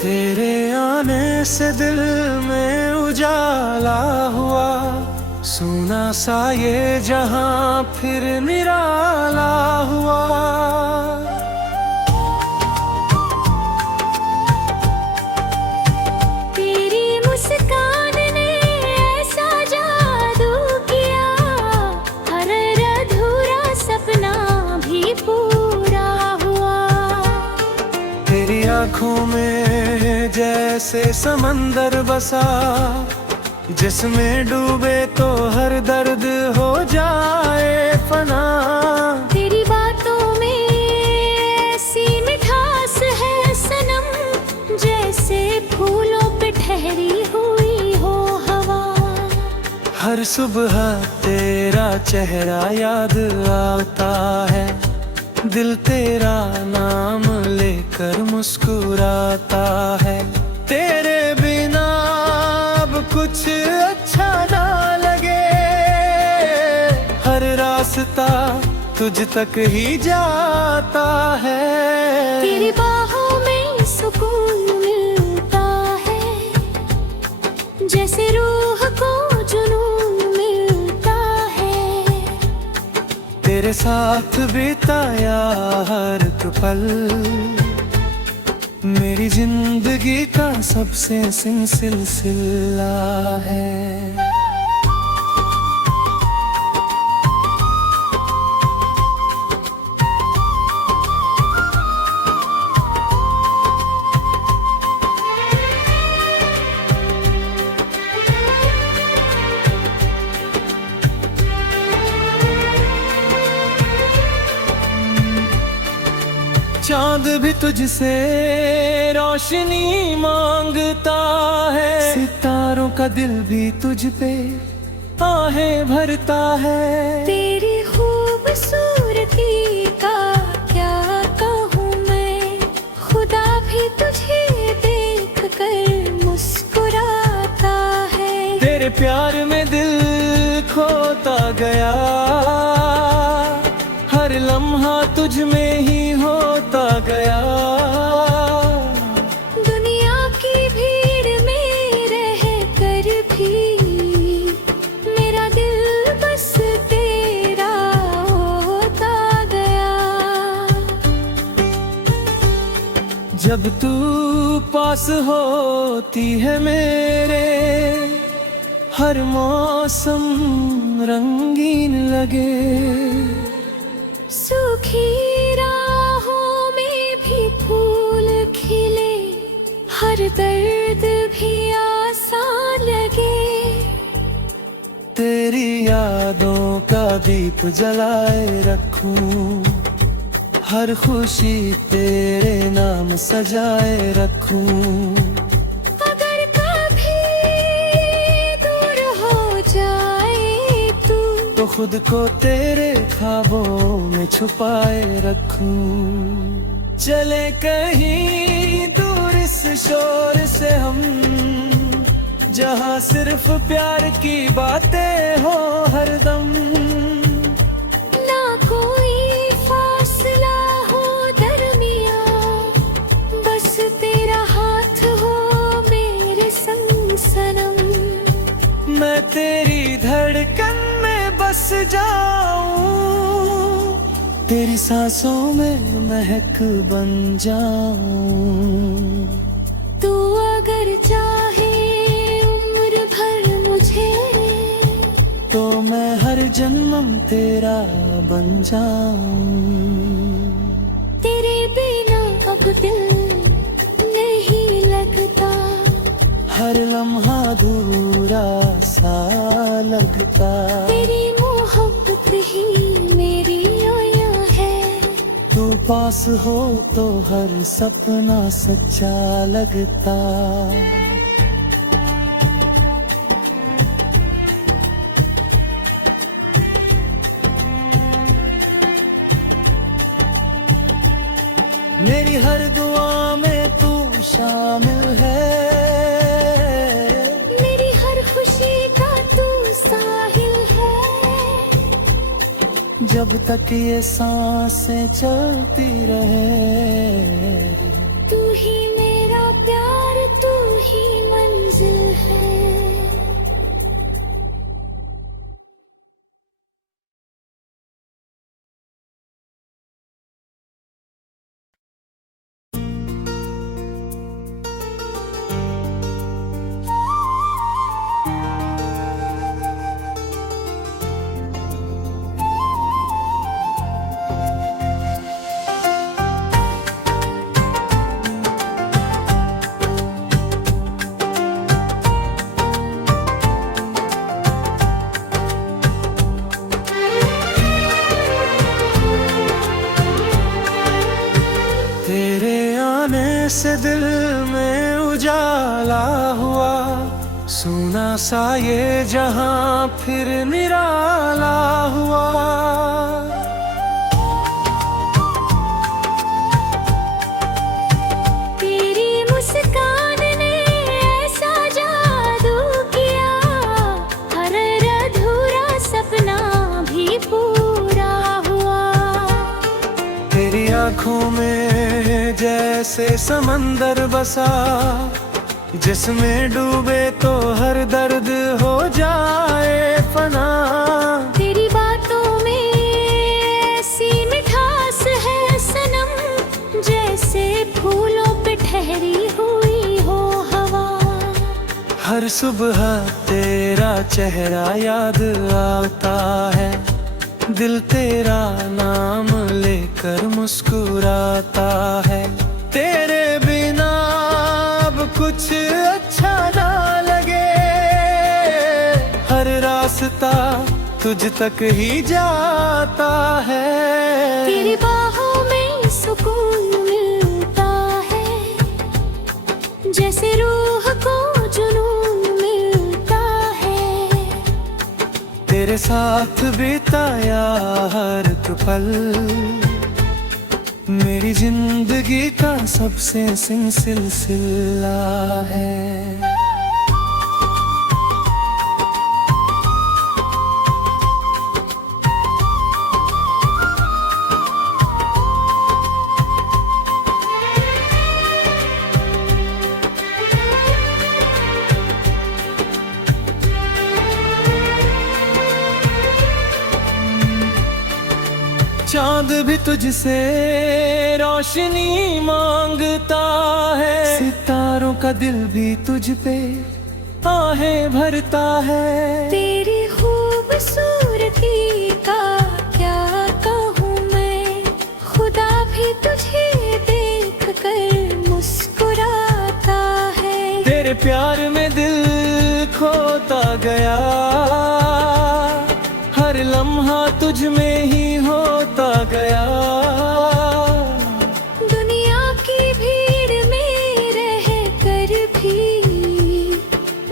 तेरे आने से दिल में उजाला हुआ, सुना सा ये जहां फिर निराला हुआ। तेरी मुस्कान ने ऐसा जादू किया, हर अधूरा सपना भी पूरा हुआ। तेरी आंखों में जैसे समंदर बसा, जिसमें डूबे तो हर दर्द हो जाए फना। तेरी बातों में ऐसी मिठास है सनम, जैसे फूलों पे ठहरी हुई हो हवा। हर सुबह तेरा चेहरा याद आता है, दिल तेरा नाम लेकर मुस्कुराता है। तेरे बिना अब कुछ अच्छा ना लगे, हर रास्ता तुझ तक ही जाता है। तेरी बाहों में सुकून मिलता है, जैसे रूह को जुनून मिलता है। तेरे साथ बिताया हर एक पल मेरी जिंदगी का सबसे सिलसिला है। चांद भी तुझसे रोशनी मांगता है, सितारों का दिल भी तुझ पे आहें भरता है। तेरी खूबसूरती का क्या कहूँ मैं, खुदा भी तुझे देख कर मुस्कुराता है। तेरे प्यार में दिल खोता गया, हर लम्हा तुझ में ही होता गया। दुनिया की भीड़ में रह कर भी मेरा दिल बस तेरा होता गया। जब तू पास होती है मेरे, हर मौसम रंगीन लगे। सूखी राहों में भी फूल खिले, हर दर्द भी आसान लगे। तेरी यादों का दीप जलाए रखूं, हर खुशी तेरे नाम सजाए रखूं। अगर कभी दूर हो जाए तो खुद को तेरे ख्वाबों में छुपाए रखूं। चले कहीं दूर इस शोर से हम, जहां सिर्फ प्यार की बातें हो हरदम। ना कोई फासला हो दरमियां, बस तेरा हाथ हो मेरे संग सनम। मैं तेरी धड़कन में बस जाऊं, तेरी सांसों में महक बन जाऊं। तू अगर चाहे उम्र भर मुझे, तो मैं हर जन्म तेरा बन जाऊं। तेरे बिना अब दिल नहीं लगता, हर लम्हा अधूरा सा लगता। तेरी मोहब्बत ही मेरी आया है। तू पास हो तो हर सपना सच्चा लगता। मेरी हर दुआ में तू शामिल है, मेरी हर खुशी का तू साहिल है। जब तक ये सांसें चलती रहे, तू ही मेरा प्यार दिल में उजाला हुआ, सोना सा ये जहां फिर निराला हुआ। तेरी मुस्कान ने ऐसा जादू किया, हर अधूरा सपना भी पूरा हुआ। तेरी आंखों में जैसे समंदर बसा, जिसमें डूबे तो हर दर्द हो जाए फना। तेरी बातों में ऐसी मिठास है सनम, जैसे फूलों पे ठहरी हुई हो हवा। हर सुबह तेरा चेहरा याद आता है, दिल तेरा नाम लेकर मुस्कुराता है। तेरे बिना अब कुछ अच्छा ना लगे, हर रास्ता तुझ तक ही जाता है। तेरी बाहों में सुकून मिलता है, जैसे रूह को जुनून मिलता है। तेरे साथ बिताया हर एक पल, मेरी जिंदगी का सबसे सिलसिला है। चांद भी तुझसे रोशनी मांगता है, सितारों का दिल भी तुझ पे आहें भरता है। तेरी खूबसूरती का क्या कहूँ मैं, खुदा भी तुझे देख कर मुस्कुराता है। तेरे प्यार में दिल खोता गया, हर लम्हा तुझ में ही होता गया। दुनिया की भीड़ में रह कर भी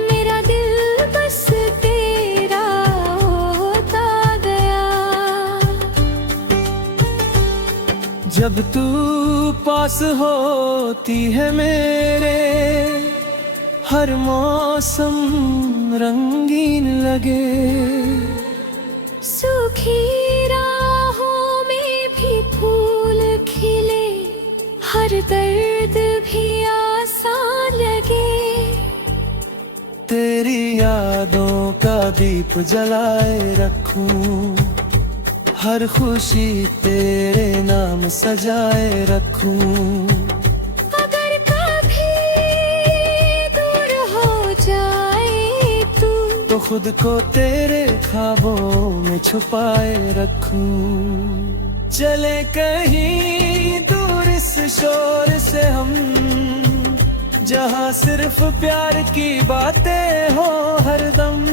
मेरा दिल बस तेरा होता गया। जब तू पास होती है मेरे, हर मौसम रंगीन लगे। सूखी राहों में भी फूल खिले, हर दर्द भी आसान लगे। तेरी यादों का दीप जलाए रखूं, हर खुशी तेरे नाम सजाए रखूं। अगर कभी दूर हो जाए तो खुद को तेरे ख्वाबों में छुपाए रखूं। चले कहीं दूर इस शोर से हम, जहां सिर्फ प्यार की बातें हो हरदम।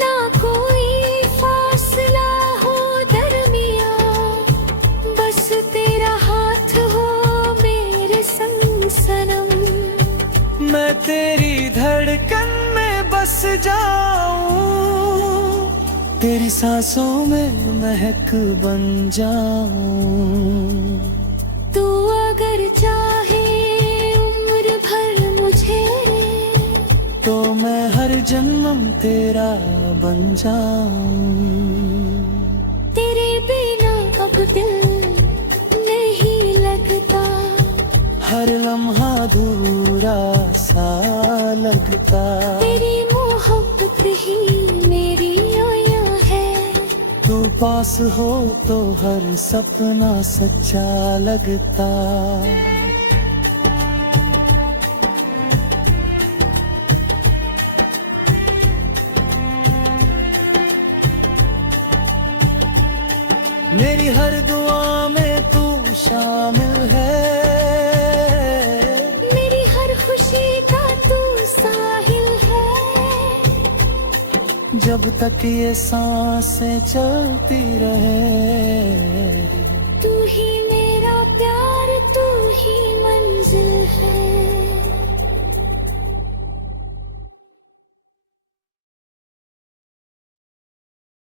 ना कोई फासला हो दरमियां, बस तेरा हाथ हो मेरे संग सनम। मैं तेरी धड़कन में बस जाऊं, तेरी सांसों में महक बन जाऊं। तू अगर चाहे उम्र भर मुझे, तो मैं हर जन्म तेरा बन जाऊं। तेरे बिना अब दिल नहीं लगता, हर लम्हा अधूरा सा लगता। तेरी मोहब्बत ही मेरी आया है। तू पास हो तो हर सपना सच्चा लगता। मेरी हर दुआ में तू शामिल है, मेरी हर खुशी का तू साहिल है। जब तक ये सांसें चलती रहे,